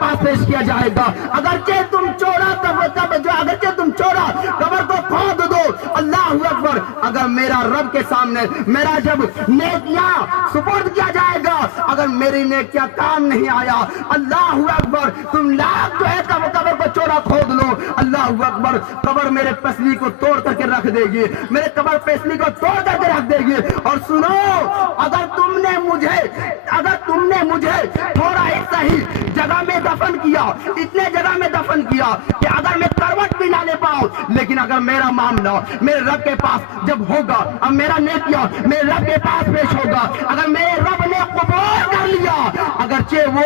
پاس پیش کیا جائے گا. اگرچہ تم چوڑا اگرچہ تم چوڑا قبر کو کھود دو, اللہ اکبر, اگر میرا رب کے سامنے میرا جب نیکیاں سپرد کیا جائے گا, اگر میری نیکیاں کام نہیں آیا, اللہ اکبر, تم لاکھ جو ہے قبر کو چوڑا کھود لو, اللہ اکبر, قبر میرے پسلی کو توڑ کر کے رکھ دے گی, میرے قبر پسلی کو توڑ کر کے رکھ دے گی. اور سنو, اگر تم نے مجھے تھوڑا ہی صحیح جگہ میں دفن کیا, اتنے جگہ میں دفن کیا کہ اگر میں کروٹ بھی نہ لے پاؤں, لیکن اگر میرا معاملہ میرے رب کے پاس جب ہوگا, اب میرا نیکیاں میرے رب کے پاس پیش ہوگا, اگر میرے رب نے قبول کر لیا, اگرچہ وہ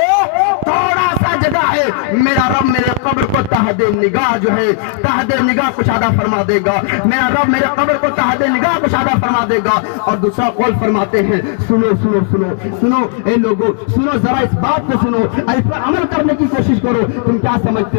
تھوڑا سا جگہ ہے, میرا رب میرے قبر کو تحت نگاہ جو ہے تحت نگاہ کشادہ فرما دے گا, میرا رب میرے قبر کو تحت نگاہ کشادہ فرما دے گا. اور دوسرا قول فرماتے ہیں, سنو سنو سنو سنو اے لوگوں, سنو ذرا اس بات کو سنو, اس پر عمل کرنے کی کوشش کرو. تم کیا سمجھتے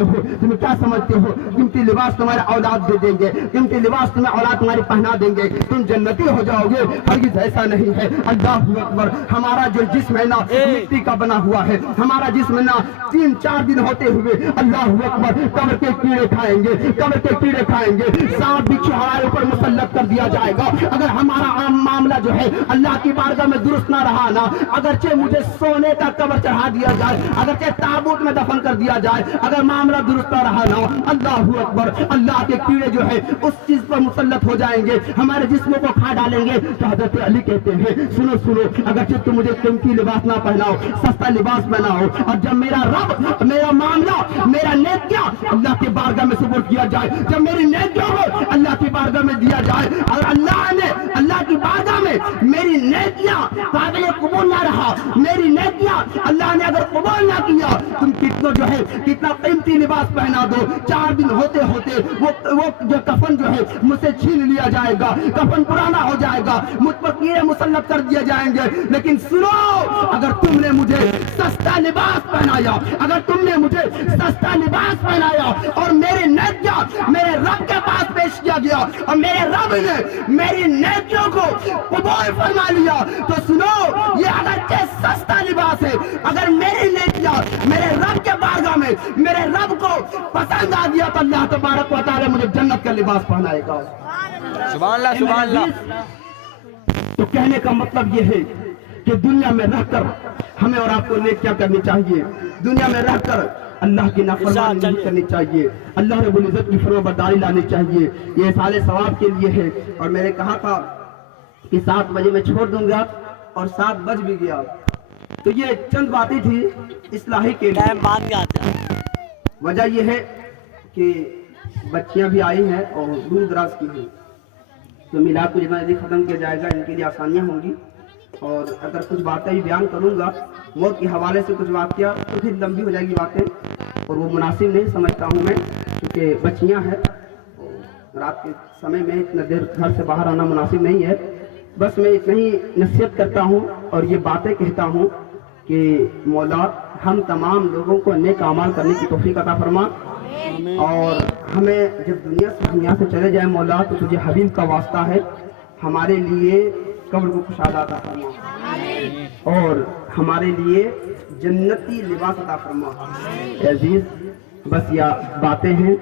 ہو قیمتی لباس تمہارے اولاد دے دیں گے, قیمتی لباس تمہیں اولاد تمہاری پہنا دیں گے, تم جنتی ہو جاؤ گے, ہرگز ایسا نہیں ہے. اللہ اکبر, ہمارا جو جسم ہے نا مٹی کا بنا ہوا ہے, ہمارا جسم نا 3-4 دن ہوتے ہوئے اللہ اکبر قبر کے کیڑے کھائیں گے, سانپ بچھو ہمارے اوپر مسلط کر دیا جائے گا. اگر ہمارا عام معاملہ جو ہے اللہ کی بارگاہ میں درست نہ رہا نا, اگرچہ مجھے سونے کا قبر چڑھا دیا جائے, اگرچہ تابوت میں دفن کر دیا جائے, اگر معاملہ درست نہ رہا نا, اللہ اکبر, اللہ کے کیڑے جو ہے اس چیز پر مسلط ہو جائیں گے, ہمارے جسموں کو کھا ڈالیں گے. تو حضرت علی کہتے ہیں, سنو سنو, اگرچہ تم مجھے قیمتی لباس نہ پہناؤ, سستا لباس پہناؤ, اور جب میرا رب میرا معاملہ میرا نیکیاں اللہ کی بارگاہ میں سپرد کیا جائے, جب میری نیکیوں کو اللہ کی بارگاہ میں دیا جائے, اور اللہ کی بارگاہ میں میری نیکیاں قابل قبول نہ رہا, میری نیکیاں اللہ نے اگر قبول نہ کیا, تم کتنا قیمتی لباس پہنا دو, 4 دن ہوتے ہوتے وہ جو کفن جو ہے مجھ سے چھین لیا جائے گا, کفن پرانا ہو جائے گا, مجھ پر کیڑے مسلط کر دیے جائیں گے. لیکن سنو, اگر تم نے مجھے سستا لباس پہنایا, اور میری نیکیاں میرے رب کے پاس پیش کیا گیا, اور میرے رب نے میری نیکیوں کو قبول فرما لیا, تو سنو, یہ اگرچہ سستا لباس ہے, اگر میری نیکیاں میرے رب کے بارگاہ میں میرے رب کو پسند آ گیا, تو اللہ تبارک و تعالی مجھے جنت کا لباس پہنائے گا. سبحان اللہ, سبحان اللہ. تو کہنے کا مطلب یہ ہے کہ دنیا میں رہ کر ہمیں اور آپ کو نیکیاں کرنی چاہیے, دنیا میں رہ کر اللہ کی نافرمانی نہیں کرنی چاہیے, اللہ رب العزت کی فرمانبرداری لانی چاہیے. یہ سال ثواب کے لیے ہے. اور میں نے کہا تھا کہ 7 بجے میں چھوڑ دوں گا, اور 7 بج بھی گیا, تو یہ چند باتیں تھی اصلاحی کے لیے. وجہ یہ ہے کہ بچیاں بھی آئی ہیں اور دور دراز کی ہیں, تو میلاد کو جتنا جلدی ختم کیا جائے گا ان کے لیے آسانیاں ہوں گی. اور اگر کچھ باتیں بھی بیان کروں گا موت کے حوالے سے, کچھ بات کیا تو پھر لمبی ہو جائے گی باتیں, اور وہ مناسب نہیں سمجھتا ہوں میں, کیونکہ بچیاں ہیں, رات کے سمے میں اتنا دیر گھر سے باہر آنا مناسب نہیں ہے. بس میں اتنا ہی نصیحت کرتا ہوں اور یہ باتیں کہتا ہوں کہ مولا ہم تمام لوگوں کو نیک اعمال کرنے کی توفیق عطا فرما, اور ہمیں جب دنیا سے چلے جائیں مولا, تو تجھے حبیب کا واسطہ ہے, ہمارے لیے قبر کو کشادہ عطا فرما, اور ہمارے لیے جنتی لباس عطا فرما. عزیز, بس یہ باتیں ہیں,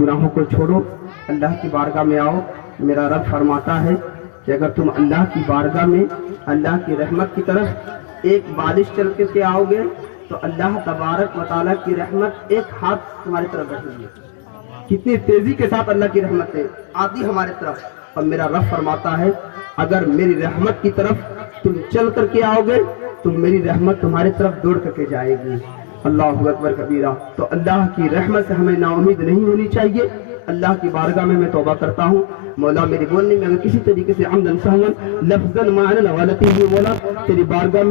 گناہوں کو چھوڑو, اللہ کی بارگاہ میں آؤ. میرا رب فرماتا ہے کہ اگر تم اللہ کی بارگاہ میں اللہ کی رحمت کی طرف ایک بالش چل کر کے آؤ گے, تو اللہ تبارک و تعالیٰ کی رحمت ایک ہاتھ تمہاری طرف بڑھے گی. کتنی تیزی کے ساتھ اللہ کی رحمت آتی ہمارے طرف. اور میرا رب فرماتا ہے اگر میری رحمت کی طرف تم چل کر کے آؤ گے, تو میری رحمت تمہاری طرف دوڑ کر کے جائے گی. اللہ اکبر کبیرہ. تو اللہ کی رحمت سے ہمیں نا امید نہیں ہونی چاہیے. اللہ کی بارگاہ میں توبہ کرتا ہوں, مولا میری بولنے میں اگر کسی طریقے سے عمدن سہون لفظاً معنی غلطی ہوئی مولا, تیری بارگاہ میں